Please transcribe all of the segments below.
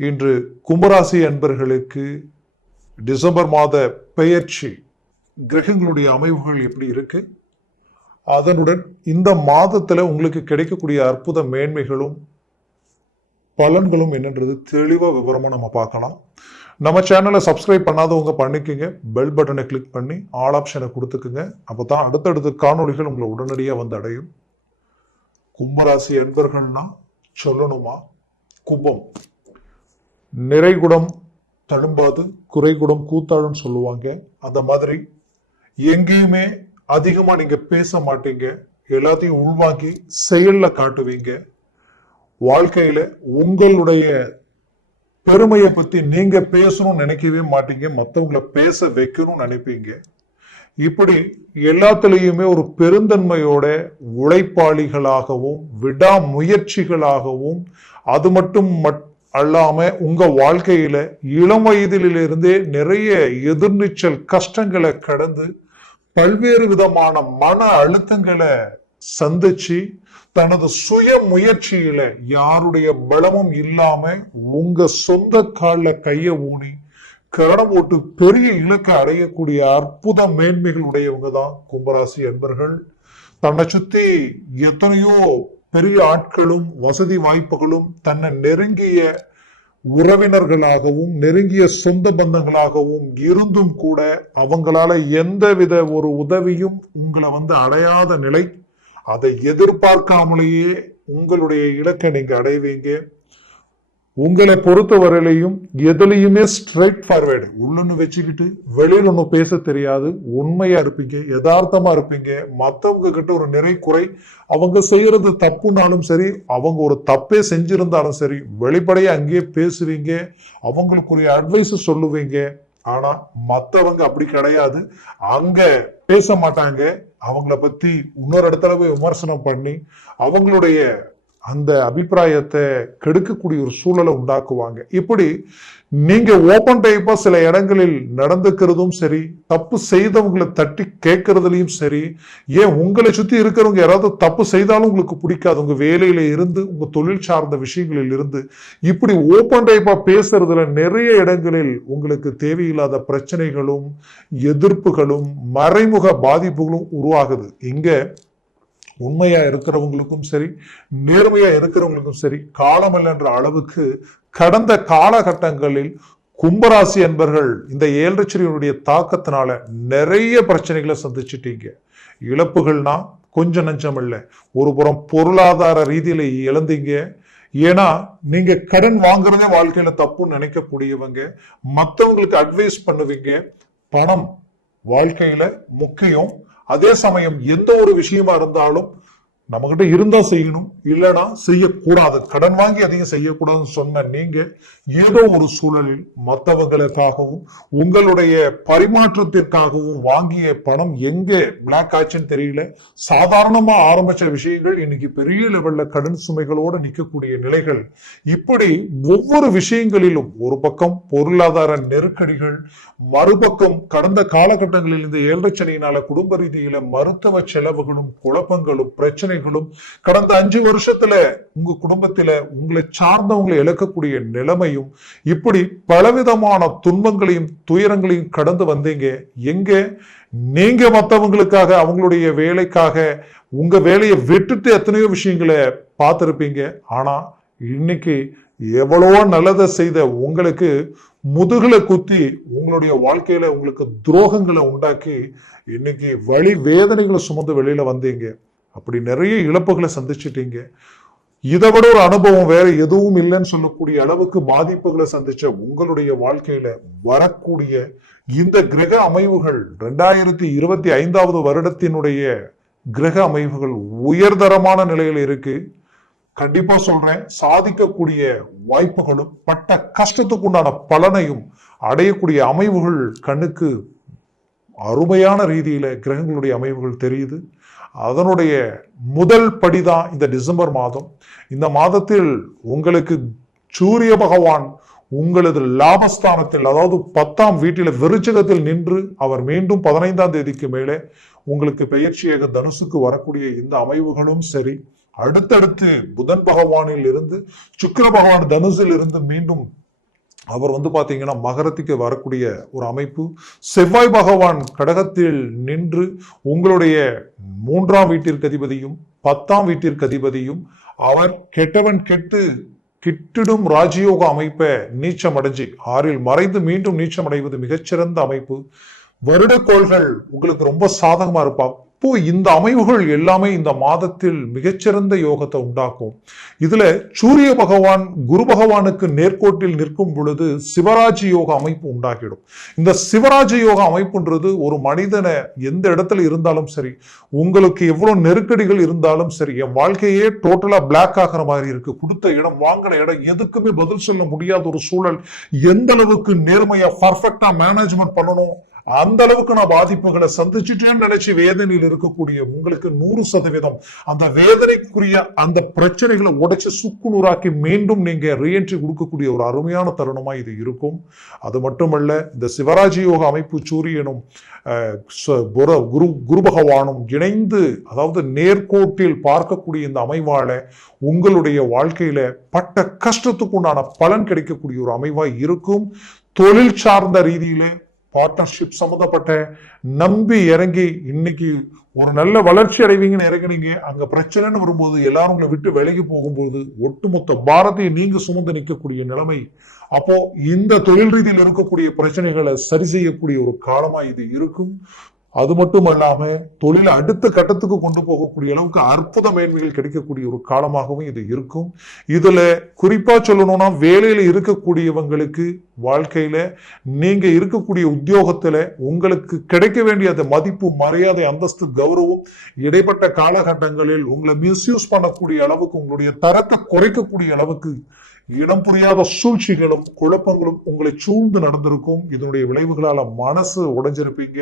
இன்று கும்பராசி அன்பர்களுக்கு டிசம்பர் மாத பெயர்ச்சி கிரகங்களுடைய அமைவுகள் எப்படி இருக்கு? அதனுடன் இந்த மாதத்தில் உங்களுக்கு கிடைக்கக்கூடிய அற்புத மேன்மைகளும் பலன்களும் என்னன்றது தெளிவாக விவரமாக நம்ம பார்க்கலாம். நம்ம சேனலை சப்ஸ்கிரைப் பண்ணாதவங்க பண்ணிக்கோங்க. பெல் பட்டனை கிளிக் பண்ணி ஆல் ஆப்ஷனை கொடுத்துக்குங்க. அப்போ தான் அடுத்தடுத்த காணொளிகள் உங்களை உடனடியாக வந்து அடையும். கும்பராசி அன்பர்கள்னா சொல்லணுமா? கும்பம். நிறைகுடம் தழும்பாது குறைகுடம் கூத்தாடுன்னு சொல்லுவாங்க. அந்த மாதிரி எங்கேயுமே அதிகமாக நீங்கள் பேச மாட்டீங்க. எல்லாத்தையும் உள்வாங்கி செயல்ல காட்டுவீங்க. வாழ்க்கையில் உங்களுடைய பெருமையை பற்றி நீங்கள் பேசணும்னு நினைக்கவே மாட்டீங்க. மற்றவங்களை பேச வைக்கணும்னு நினைப்பீங்க. இப்படி எல்லாத்துலேயுமே ஒரு பெருந்தன்மையோட உழைப்பாளிகளாகவும் விடாமுயற்சிகளாகவும் அது மட்டும் மட் அல்லாம உங்க வாழ்க்கையில இளம் வயதிலிருந்தே நிறைய எதிர்நீச்சல் கஷ்டங்களை கடந்து பல்வேறு விதமான மன அழுத்தங்களை சந்திச்சு தனது சுய முயற்சியில யாருடைய பலமும் இல்லாம உங்க சொந்த கால்ல கைய ஊனி கரணம் போட்டு பெரிய இலக்கை அடையக்கூடிய அற்புத மேன்மைகள் உடையவங்க தான் கும்பராசி அன்பர்கள். தன்னை சுத்தி எத்தனையோ பெரிய ஆட்களும் வசதி வாய்ப்புகளும் தன்னை நெருங்கிய உறவினர்களாகவும் நெருங்கிய சொந்த பந்தங்களாகவும் இருந்தும் கூட அவங்களால எந்தவித ஒரு உதவியும் உங்களை வந்து அடையாத நிலை. அதை எதிர்பார்க்காமலேயே உங்களுடைய இலக்கை நீங்க அடைவீங்க. உங்களை பொறுத்தவரையிலையும் எதுலையுமே ஸ்ட்ரைட் ஃபார்வேர்டு உள்ளுன்னு வச்சுக்கிட்டு வெளியில் ஒன்றும் பேச தெரியாது உண்மையாக இருப்பீங்க யதார்த்தமாக இருப்பீங்க. மற்றவங்க கிட்ட ஒரு நிறை குறை அவங்க செய்கிறது தப்புனாலும் சரி அவங்க ஒரு தப்பே செஞ்சுருந்தாலும் சரி வெளிப்படையாக அங்கேயே பேசுவீங்க அவங்களுக்குரிய அட்வைஸ் சொல்லுவீங்க. ஆனால் மற்றவங்க அப்படி கிடையாது. அங்கே பேச மாட்டாங்க. அவங்கள பற்றி இன்னொரு இடத்துல போய் விமர்சனம் பண்ணி அவங்களுடைய அந்த அபிப்பிராயத்தை கெடுக்கக்கூடிய ஒரு சூழலை உண்டாக்குவாங்க. இப்படி நீங்க ஓப்பன் டைப்பா சில இடங்களில் நடந்துக்கிறதும் சரி தப்பு செய்தவங்களை தட்டி கேட்கறதுலையும் சரி ஏன் உங்களை சுத்தி இருக்கிறவங்க யாராவது தப்பு செய்தாலும் உங்களுக்கு பிடிக்காது. உங்க வேலையில இருந்து உங்க தொழில் சார்ந்த விஷயங்களில் இருந்து. இப்படி ஓப்பன் டைப்பா பேசுறதுல நிறைய இடங்களில் உங்களுக்கு தேவையில்லாத பிரச்சனைகளும் எதிர்ப்புகளும் மறைமுக பாதிப்புகளும் உருவாகுது. இங்க உண்மையா இருக்கிறவங்களுக்கும் சரி நேர்மையா இருக்கிறவங்களுக்கும் சரி காலமல்லன்ற அளவுக்கு கடந்த காலகட்டங்களில் கும்பராசி என்பர்கள் இந்த ஏழரைச்சரியினுடைய தாக்கத்தினால நிறைய பிரச்சனைகளை சந்திச்சிட்டீங்க. இழப்புகள்னா கொஞ்சம் நஞ்சம் இல்லை ஒரு புறம் பொருளாதார ரீதியில இழந்தீங்க. ஏன்னா நீங்க கடன் வாங்குறதே வாழ்க்கையில தப்புன்னு நினைக்கக்கூடியவங்க மற்றவங்களுக்கு அட்வைஸ் பண்ணுவீங்க. பணம் வாழ்க்கையில முக்கியம். அதே சமயம் எந்த ஒரு விஷயமா இருந்தாலும் நம்மகிட்ட இருந்தா செய்யணும் இல்லைன்னா செய்யக்கூடாது. கடன் வாங்கி அதையும் செய்யக்கூடாதுன்னு சொன்ன நீங்க ஏதோ ஒரு சூழலில் மற்றவங்களுக்காகவும் உங்களுடைய பரிமாற்றத்திற்காகவும் வாங்கிய பணம் எங்கே பிளாக் ஆச்சுன்னு தெரியல. சாதாரணமா ஆரம்பிச்ச விஷயங்கள் இன்னைக்கு பெரிய லெவல்ல கடன் சுமைகளோட நிற்கக்கூடிய நிலைகள். இப்படி ஒவ்வொரு விஷயங்களிலும் ஒரு பக்கம் பொருளாதார நெருக்கடிகள் மறுபக்கம் கடந்த காலகட்டங்களில் இந்த ஏழரைச்சனையினால குடும்ப ரீதியில மருத்துவ செலவுகளும் குழப்பங்களும் பிரச்சனைகளும் கடந்த அஞ்சு வருஷத்துல உங்க குடும்பத்துல உங்களை சார்ந்தவங்களை இழக்கக்கூடிய நிலைமையும் இப்படி பலவிதமான துன்பங்களையும் துயரங்களையும் கடந்து வந்தீங்க. எங்க? நீங்க மற்றவங்களுக்காக அவங்களுடைய வேலைக்காக உங்க வேலையை விட்டுட்டு எத்தனையோ விஷயங்களை பார்த்துருப்பீங்க. ஆனா இன்னைக்கு எவ்வளோ நல்லதை செய்த உங்களுக்கு முதுகுல குத்தி உங்களுடைய வாழ்க்கையில உங்களுக்கு துரோகங்களை உண்டாக்கி இன்னைக்கு வழி வேதனைகளை சுமந்து வெளியில வந்தீங்க. அப்படி நிறைய இழப்புகளை சந்திச்சிட்டீங்க. இதை விட ஒரு அனுபவம் வேற எதுவும் இல்லைன்னு சொல்லக்கூடிய அளவுக்கு பாதிப்புகளை சந்திச்ச உங்களுடைய வாழ்க்கையில வரக்கூடிய இந்த கிரக அமைவுகள் ரெண்டாயிரத்தி இருபத்தி ஐந்தாவது வருடத்தினுடைய கிரக அமைவுகள் உயர்தரமான நிலையில் இருக்கு. கண்டிப்பா சொல்றேன் சாதிக்கக்கூடிய வாய்ப்புகளும் பட்ட கஷ்டத்துக்கு உண்டான பலனையும் அடையக்கூடிய அமைவுகள் கண்ணுக்கு அருமையான ரீதியில கிரகங்களுடைய அமைவுகள் தெரியுது. அதனுடைய முதல் படிதான் இந்த டிசம்பர் மாதம். இந்த மாதத்தில் உங்களுக்கு சூரிய பகவான் உங்களது லாபஸ்தானத்தில் அதாவது பத்தாம் வீட்டில் விருச்சகத்தில் நின்று அவர் மீண்டும் பதினைந்தாம் தேதிக்கு மேலே உங்களுக்கு பெயர்ச்சியாக தனுசுக்கு வரக்கூடிய இந்த அமைவுகளும் சரி. அடுத்தடுத்து புதன் பகவானில் இருந்து சுக்கிர பகவான் தனுசில் இருந்து மீண்டும் அவர் வந்து பார்த்தீங்கன்னா மகரத்துக்கு வரக்கூடிய ஒரு அமைப்பு. செவ்வாய் பகவான் கடகத்தில் நின்று உங்களுடைய மூன்றாம் வீட்டிற்கு அதிபதியும் பத்தாம் வீட்டிற்கு அதிபதியும் அவர் கெட்டவன் கெட்டு கிட்டிடும் ராஜயோக அமைப்பை நீச்சம் அடைஞ்சு ஆறில் மறைந்து மீண்டும் நீச்சம் அடைவது மிகச்சிறந்த அமைப்பு. வருடக்கோள்கள் உங்களுக்கு ரொம்ப சாதகமா இருப்பாங்க இப்போ இந்த அமைவுகள் எல்லாமே இந்த மாதத்தில் மிகச்சிறந்த யோகத்தை உண்டாக்கும். இதுல சூரிய பகவான் குரு பகவானுக்கு நேர்கோட்டில் நிற்கும் பொழுது சிவராஜ் யோக அமைப்பு உண்டாகிடும். இந்த சிவராஜ யோக அமைப்புன்றது ஒரு மனிதனை எந்த இடத்துல இருந்தாலும் சரி உங்களுக்கு எவ்வளவு நெருக்கடிகள் இருந்தாலும் சரி என் வாழ்க்கையே டோட்டலா பிளாக் ஆகிற மாதிரி இருக்கு. கொடுத்த இடம் வாங்கின இடம் எதுக்குமே பதில் சொல்ல முடியாத ஒரு சூழல். எந்த அளவுக்கு நேர்மையா பர்ஃபெக்டா மேனேஜ்மெண்ட் பண்ணணும் அந்த அளவுக்கு நான் பாதிப்புகளை சந்திச்சுட்டேன்னு நினைச்சு வேதனையில் இருக்கக்கூடிய உங்களுக்கு நூறு சதவீதம் அந்த வேதனைக்குரிய அந்த பிரச்சனைகளை உடைச்சு சுக்குநூறாக்கி மீண்டும் நீங்க ரீஎன்ட்ரி கொடுக்கக்கூடிய ஒரு அருமையான தருணமா இது இருக்கும். அது மட்டுமல்ல இந்த சிவராஜ யோக அமைப்பு சூரியனும் ச- குரு குரு பகவானும் இணைந்து அதாவது நேர்கோட்டில் பார்க்கக்கூடிய இந்த அமைவால உங்களுடைய வாழ்க்கையில பட்ட கஷ்டத்துக்கு உண்டான பலன் கிடைக்கக்கூடிய ஒரு அமைவா இருக்கும். தொழில் சார்ந்த ரீதியிலே பார்ட்னர்ஷிப் சம்மந்தப்பட்ட நம்பி இறங்கி இன்னைக்கு ஒரு நல்ல வளர்ச்சி அடைவீங்கன்னு இறங்குனீங்க. அங்க பிரச்சனைன்னு வரும்போது எல்லாரும் உங்களை விட்டு விலகி போகும்போது ஒட்டுமொத்த பாரதியை நீங்க சுமந்து நிற்கக்கூடிய நிலைமை. அப்போ இந்த தொழில் ரீதியில் இருக்கக்கூடிய பிரச்சனைகளை சரி செய்யக்கூடிய ஒரு காலமா இது இருக்கும். அது மட்டும் இல்லாமல் தொழிலை அடுத்த கட்டத்துக்கு கொண்டு போகக்கூடிய அளவுக்கு அற்புத மேன்மைகள் கிடைக்கக்கூடிய ஒரு காலமாகவும் இது இருக்கும். இதுல குறிப்பா சொல்லணும்னா வேலையில இருக்கக்கூடியவங்களுக்கு வாழ்க்கையில நீங்க இருக்கக்கூடிய உத்தியோகத்துல உங்களுக்கு கிடைக்க வேண்டிய அந்த மதிப்பு மரியாதை அந்தஸ்து கௌரவம் இடைப்பட்ட காலகட்டங்களில் உங்களை மிஸ்யூஸ் பண்ணக்கூடிய அளவுக்கு உங்களுடைய தரத்தை குறைக்கக்கூடிய அளவுக்கு இடம் புரியாத சூழ்ச்சிகளும் குழப்பங்களும் உங்களை சூழ்ந்து நடந்திருக்கும். இதனுடைய விளைவுகளால மனசு உடைஞ்சிருப்பீங்க.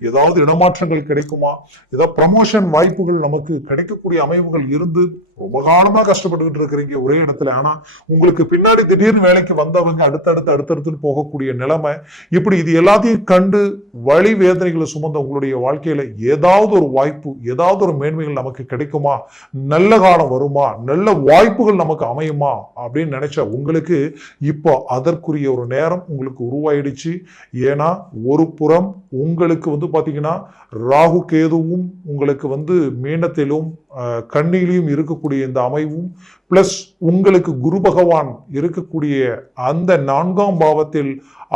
ஏதாவது இடமாற்றங்கள் கிடைக்குமா? ஏதாவது ப்ரமோஷன் வாய்ப்புகள் நமக்கு கிடைக்கக்கூடிய அமைவுகள் இருந்து ரொம்ப காலமா கஷ்டப்பட்டுக்கிட்டு இருக்கிறீங்க ஒரே இடத்துல. ஆனா உங்களுக்கு பின்னாடி திடீர்னு வேலைக்கு வந்தவங்க அடுத்தடுத்து அடுத்தடுத்துன்னு போகக்கூடிய நிலைமை இப்படி இது எல்லாத்தையும் கண்டு வழி வேதனைகளை சுமந்த உங்களுடைய வாழ்க்கையில ஏதாவது ஒரு வாய்ப்பு ஏதாவது ஒரு மேன்மைகள் நமக்கு கிடைக்குமா? நல்ல காலம் வருமா? நல்ல வாய்ப்புகள் நமக்கு அமையுமா? அப்படின்னு நினைச்சு உங்களுக்கு இப்போ அதற்குரிய ஒரு நேரம் உங்களுக்கு உருவாயிடுச்சு. ஏன்னா ஒரு புறம் உங்களுக்கு வந்து பார்த்தீங்கன்னா ராகு கேதுவும் உங்களுக்கு வந்து மீனத்திலும் கண்ணிலையும் இருக்கக்கூடிய இந்த அமைவும் பிளஸ் உங்களுக்கு குரு பகவான் இருக்கக்கூடிய அந்த நான்காம் பாவத்தில்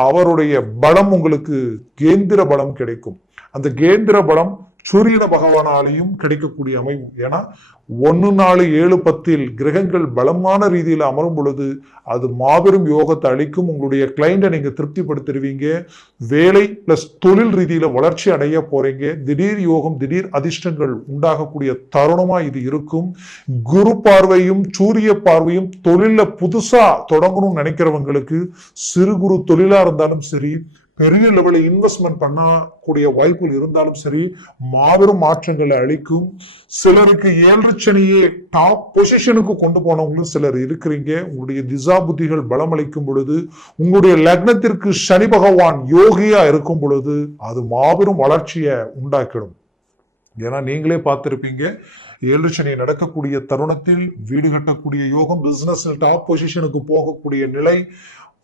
அவருடைய பலம் உங்களுக்கு கேந்திர பலம் கிடைக்கும். அந்த கேந்திர பலம் சூரியன பகவானாலையும் கிடைக்கக்கூடிய அமைவு ஏன்னா ஒன்று நாலு ஏழு பத்தில் கிரகங்கள் பலமான ரீதியில் அமரும் பொழுது அது மாபெரும் யோகத்தை அளிக்கும். உங்களுடைய கிளைண்ட்டை நீங்க திருப்திப்படுத்திடுவீங்க. வேலை ப்ளஸ் தொழில் ரீதியில வளர்ச்சி அடைய போறீங்க. திடீர் யோகம் திடீர் அதிர்ஷ்டங்கள் உண்டாகக்கூடிய தருணமா இது இருக்கும். குரு பார்வையும் சூரிய பார்வையும் தொழில புதுசா தொடங்கணும்னு நினைக்கிறவங்களுக்கு சிறு குறு தொழிலா இருந்தாலும் சரி பெரிய லெவலில் இன்வெஸ்ட்மெண்ட் பண்ணக்கூடிய வாய்ப்புகள் இருந்தாலும் சரி மாபெரும் மாற்றங்களை அளிக்கும். சிலருக்கு ஏழுச்சனையே டாப் பொசிஷனுக்கு கொண்டு போனவங்களும் சிலர் இருக்கிறீங்க. உங்களுடைய திசா புத்திகள் பலம் அளிக்கும் பொழுது உங்களுடைய லக்னத்திற்கு சனி பகவான் யோகியா இருக்கும் பொழுது அது மாபெரும் வளர்ச்சியை உண்டாக்கிடும். ஏன்னா நீங்களே பார்த்துருப்பீங்க ஏழு நடக்கக்கூடிய தருணத்தில் வீடு கட்டக்கூடிய யோகம் பிஸ்னஸில் டாப் பொசிஷனுக்கு போகக்கூடிய நிலை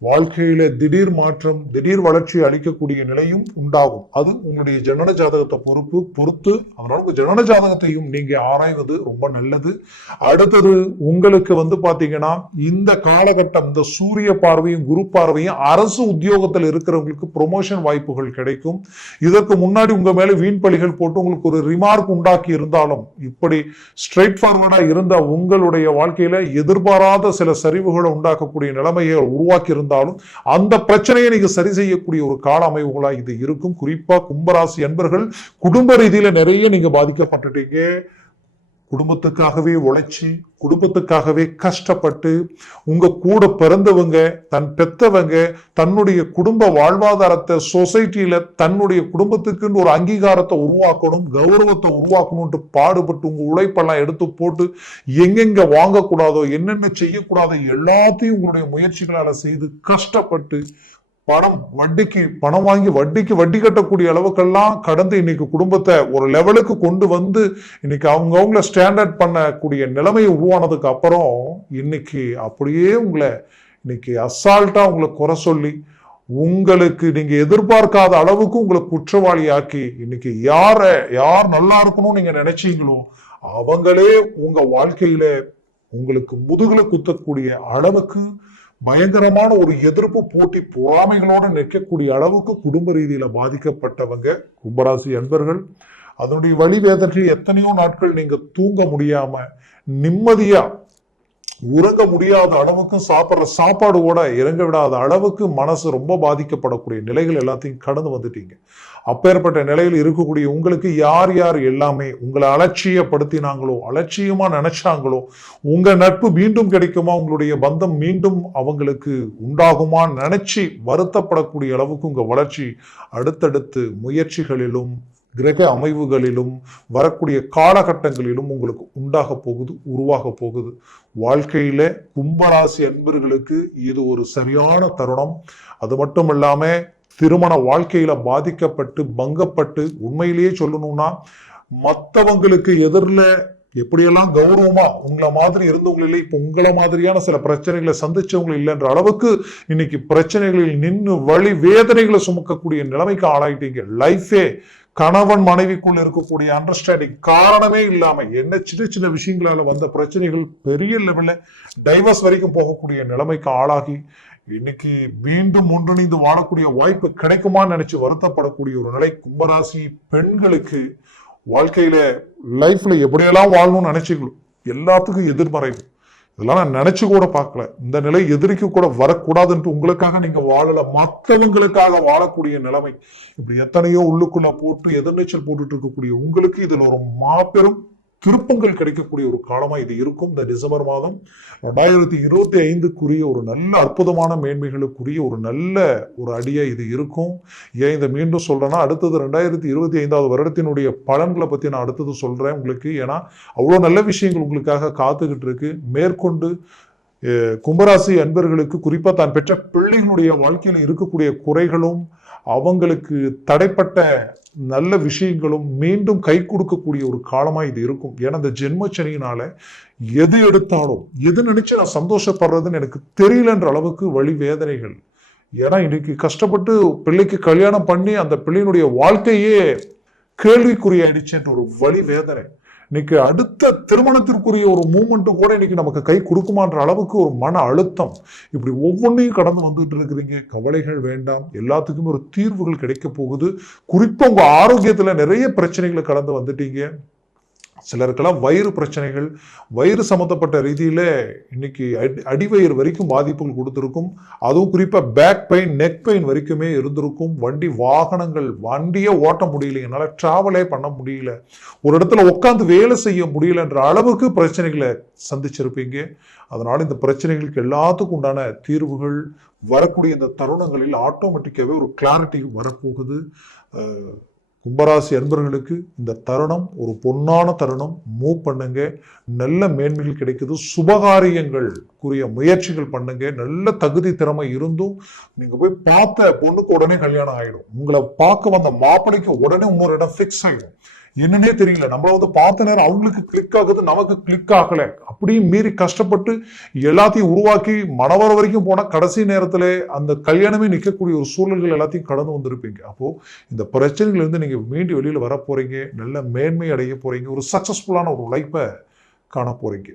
வாழ்க்கையில திடீர் மாற்றம் திடீர் வளர்ச்சி அளிக்கக்கூடிய நிலையும் உண்டாகும். அது உங்களுடைய ஜனன ஜாதகத்தை பொறுப்பு பொறுத்து அதனால உங்க ஜனன ஜாதகத்தையும் நீங்க ஆராய்வது ரொம்ப நல்லது. அடுத்தது உங்களுக்கு வந்து பாத்தீங்கன்னா இந்த காலகட்டம் இந்த சூரிய பார்வையும் குரு பார்வையும் அரசு உத்தியோகத்தில் இருக்கிறவங்களுக்கு ப்ரொமோஷன் வாய்ப்புகள் கிடைக்கும். இதற்கு முன்னாடி உங்க மேல வீண் பழிகள் போட்டு உங்களுக்கு ஒரு ரிமார்க் உண்டாக்கி இருந்தாலும் இப்படி ஸ்ட்ரைட் ஃபார்வர்டா இருந்த உங்களுடைய வாழ்க்கையில எதிர்பாராத சில சரிவுகளை உண்டாக்கக்கூடிய நிலைமையை உருவாக்கி இருந்தாலும் அந்த பிரச்சனையை நீங்க சரி செய்யக்கூடிய ஒரு கால அமைவுகளா இது இருக்கும். குறிப்பா கும்பராசி அன்பர்கள் குடும்ப ரீதியில நிறைய நீங்க பாதிக்கப்பட்டுட்டீங்க. குடும்பத்துக்காகவே உழைச்சி குடும்பத்துக்காகவே கஷ்டப்பட்டு உங்க கூட பிறந்தவங்க தன் பெத்தவங்க தன்னுடைய குடும்ப வாழ்வாதாரத்தை சொசைட்டியில தன்னுடைய குடும்பத்துக்குன்னு ஒரு அங்கீகாரத்தை உருவாக்கணும் கௌரவத்தை உருவாக்கணும்ட்டு பாடுபட்டு உங்க உழைப்பெல்லாம் எடுத்து போட்டு எங்கெங்க வாங்கக்கூடாதோ என்னென்ன செய்யக்கூடாதோ எல்லாத்தையும் உங்களுடைய முயற்சிகளால செய்து கஷ்டப்பட்டு பணம் வட்டிக்கு பணம் வாங்கி வட்டிக்கு வட்டி கட்டக்கூடிய அளவுக்கெல்லாம் கடந்து இன்னைக்கு குடும்பத்தை ஒரு லெவலுக்கு கொண்டு வந்து இன்னைக்கு அவங்கவுங்கள ஸ்டாண்டர்ட் பண்ணக்கூடிய நிலைமை உருவானதுக்கு அப்புறம் இன்னைக்கு அப்படியே உங்களை இன்னைக்கு அசால்ட்டா உங்களை குறை சொல்லி உங்களுக்கு நீங்க எதிர்பார்க்காத அளவுக்கு உங்களை குற்றவாளி ஆக்கி இன்னைக்கு யார யார் நல்லா இருக்கணும்னு நீங்க நினைச்சீங்களோ அவங்களே உங்க வாழ்க்கையில உங்களுக்கு முதுகுல குத்தக்கூடிய அளவுக்கு பயங்கரமான ஒரு எதிர்ப்பு போட்டி பொறாமைகளோடு நிற்கக்கூடிய அளவுக்கு குடும்ப ரீதியில பாதிக்கப்பட்டவங்க கும்பராசி அன்பர்கள். அதனுடைய வழி எத்தனையோ நாட்கள் நீங்க தூங்க முடியாம நிம்மதியா உறங்க முடியாத அளவுக்கு சாப்பிட்ற சாப்பாடு கூட இறங்க விடாத அளவுக்கு மனசு ரொம்ப பாதிக்கப்படக்கூடிய நிலைகள் எல்லாத்தையும் கடந்து வந்துட்டீங்க. அப்பேற்பட்ட நிலையில் இருக்கக்கூடிய உங்களுக்கு யார் யார் எல்லாமே உங்களை அலட்சியப்படுத்தினாங்களோ அலட்சியமா நினைச்சாங்களோ உங்க நட்பு மீண்டும் கிடைக்குமா உங்களுடைய பந்தம் மீண்டும் அவங்களுக்கு உண்டாகுமா நினைச்சு வருத்தப்படக்கூடிய அளவுக்கு உங்க வளர்ச்சி அடுத்தடுத்து முயற்சிகளிலும் கிரக அமைவுகளிலும் வரக்கூடிய காலகட்டங்களிலும் உங்களுக்கு உண்டாக போகுது உருவாக போகுது. வாழ்க்கையில கும்பராசி அன்பர்களுக்கு இது ஒரு சரியான தருணம். அது மட்டும் இல்லாம திருமண வாழ்க்கையில பாதிக்கப்பட்டு பங்கப்பட்டு உண்மையிலேயே சொல்லணும்னா மற்றவங்களுக்கு எதிரில் எப்படியெல்லாம் கௌரவமா உங்களை மாதிரி இருந்தவங்க இல்லை இப்போ உங்களை மாதிரியான சில பிரச்சனைகளை சந்திச்சவங்க இல்லைன்ற அளவுக்கு இன்னைக்கு பிரச்சனைகளில் நின்று வழி வேதனைகளை சுமக்கக்கூடிய நிலைமைக்கு ஆளாயிட்டீங்க. லைஃபே கணவன் மனைவிக்குள்ள இருக்கக்கூடிய அண்டர்ஸ்டாண்டிங் காரணமே இல்லாம என்ன சின்ன சின்ன விஷயங்களால வந்த பிரச்சனைகள் பெரிய லெவல்ல டைவர்ஸ் வரைக்கும் போகக்கூடிய நிலைமைக்கு ஆளாகி இன்னைக்கு மீண்டும் ஒன்றிணைந்து வாழக்கூடிய வாய்ப்பு கிடைக்குமான்னு நினைச்சு வருத்தப்படக்கூடிய ஒரு நிலை கும்பராசி பெண்களுக்கு வாழ்க்கையில லைஃப்ல எப்படியெல்லாம் வாழணும்னு நினைச்சீங்களோ எல்லாத்துக்கும் எதிர்மறை. இதெல்லாம் நான் நினைச்சு கூட பார்க்கல. இந்த நிலை எதிரிக்கு கூட வரக்கூடாதுன்ட்டு உங்களுக்காக நீங்க வாழல. மற்றவங்களுக்காக வாழக்கூடிய நிலைமை. இப்படி எத்தனையோ உள்ளுக்குள்ள போட்டு எதிர்நீச்சல் போட்டுட்டு இருக்கக்கூடிய உங்களுக்கு இதுல ஒரு மாபெரும் திருப்பங்கள் கிடைக்கக்கூடிய ஒரு காலமாக இது இருக்கும். இந்த டிசம்பர் மாதம் ரெண்டாயிரத்தி இருபத்தி ஐந்துக்குரிய ஒரு நல்ல அற்புதமான மேன்மைகளுக்குரிய ஒரு நல்ல ஒரு அடியாக இது இருக்கும். ஏன் இதை மீண்டும் சொல்கிறேன்னா அடுத்தது ரெண்டாயிரத்தி இருபத்தி ஐந்தாவது வருடத்தினுடைய பலன்களை பற்றி நான் அடுத்தது சொல்கிறேன் உங்களுக்கு. ஏன்னா அவ்வளோ நல்ல விஷயங்கள் உங்களுக்காக காத்துக்கிட்டு இருக்கு. மேற்கொண்டு கும்பராசி அன்பர்களுக்கு குறிப்பாக தான் பெற்ற பிள்ளைகளுடைய வாழ்க்கையில் இருக்கக்கூடிய குறைகளும் அவங்களுக்கு தடைப்பட்ட நல்ல விஷயங்களும் மீண்டும் கை கொடுக்கக்கூடிய ஒரு காலமாக இது இருக்கும். ஏன்னா இந்த ஜென்மச்சனியினால எது எடுத்தாலும் எது நினைச்சு நான் சந்தோஷப்படுறதுன்னு எனக்கு தெரியலன்ற அளவுக்கு வழி வேதனைகள். ஏன்னா இன்னைக்கு கஷ்டப்பட்டு பிள்ளைக்கு கல்யாணம் பண்ணி அந்த பிள்ளையினுடைய வாழ்க்கையே கேள்விக்குறியாயிடுச்சுன்ற ஒரு வழி வேதனை. இன்னைக்கு அடுத்த திருமணத்திற்குரிய ஒரு மூமெண்ட்டு கூட இன்னைக்கு நமக்கு கை கொடுக்குமான்ற அளவுக்கு ஒரு மன அழுத்தம். இப்படி ஒவ்வொன்றையும் கடந்து வந்துட்டு இருக்கிறீங்க. கவலைகள் வேண்டாம். எல்லாத்துக்குமே ஒரு தீர்வுகள் கிடைக்க போகுது. குறிப்பாக உங்கள் ஆரோக்கியத்தில் நிறைய பிரச்சனைகளை கடந்து வந்துட்டீங்க. சிலருக்கெல்லாம் வயிறு பிரச்சனைகள் வயிறு சம்மந்தப்பட்ட ரீதியில் இன்னைக்கு அடி அடிவயிறு வரைக்கும் பாதிப்புகள் கொடுத்துருக்கும். அதுவும் குறிப்பாக பேக் பெயின் நெக் பெயின் வரைக்குமே இருந்திருக்கும். வண்டி வாகனங்கள் வண்டியே ஓட்ட முடியல. என்னால் ட்ராவலே பண்ண முடியல. ஒரு இடத்துல உட்காந்து வேலை செய்ய முடியலன்ற அளவுக்கு பிரச்சனைகளை சந்திச்சிருப்பீங்க. அதனால் இந்த பிரச்சனைகளுக்கு எல்லாத்துக்கும் உண்டான தீர்வுகள் வரக்கூடிய இந்த தருணங்களில் ஆட்டோமேட்டிக்காகவே ஒரு கிளாரிட்டி வரப்போகுது. கும்பராசி அன்பர்களுக்கு இந்த தருணம் ஒரு பொன்னான தருணம். மூவ் பண்ணுங்க. நல்ல மேன்மைகள் கிடைக்குது. சுபகாரியங்களுக்குரிய முயற்சிகள் பண்ணுங்க. நல்ல தகுதி திறமை இருந்தும் நீங்க போய் பார்த்த பொண்ணுக்கு உடனே கல்யாணம் ஆயிடும். உங்களை பார்க்க வந்த மாப்பிள்ளைக்கு உடனே இன்னொரு இடம் ஃபிக்ஸ் ஆயிடும். என்னன்னே தெரியல. நம்மள வந்து பார்த்த நேரம் அவங்களுக்கு கிளிக் ஆகுது நமக்கு கிளிக் ஆகல. அப்படியும் மீறி கஷ்டப்பட்டு எல்லாத்தையும் உருவாக்கி மணவர வரைக்கும் போனா கடைசி நேரத்துல அந்த கல்யாணமே நிற்கக்கூடிய ஒரு சூழல்கள் எல்லாத்தையும் கடந்து வந்திருப்பீங்க. அப்போ இந்த பிரச்சனைகள் இருந்து நீங்க மீண்டு வெளியில வர போறீங்க. நல்ல மேன்மை அடைய போறீங்க. ஒரு சக்சஸ்ஃபுல்லான ஒரு லைஃப்பை காண போறீங்க.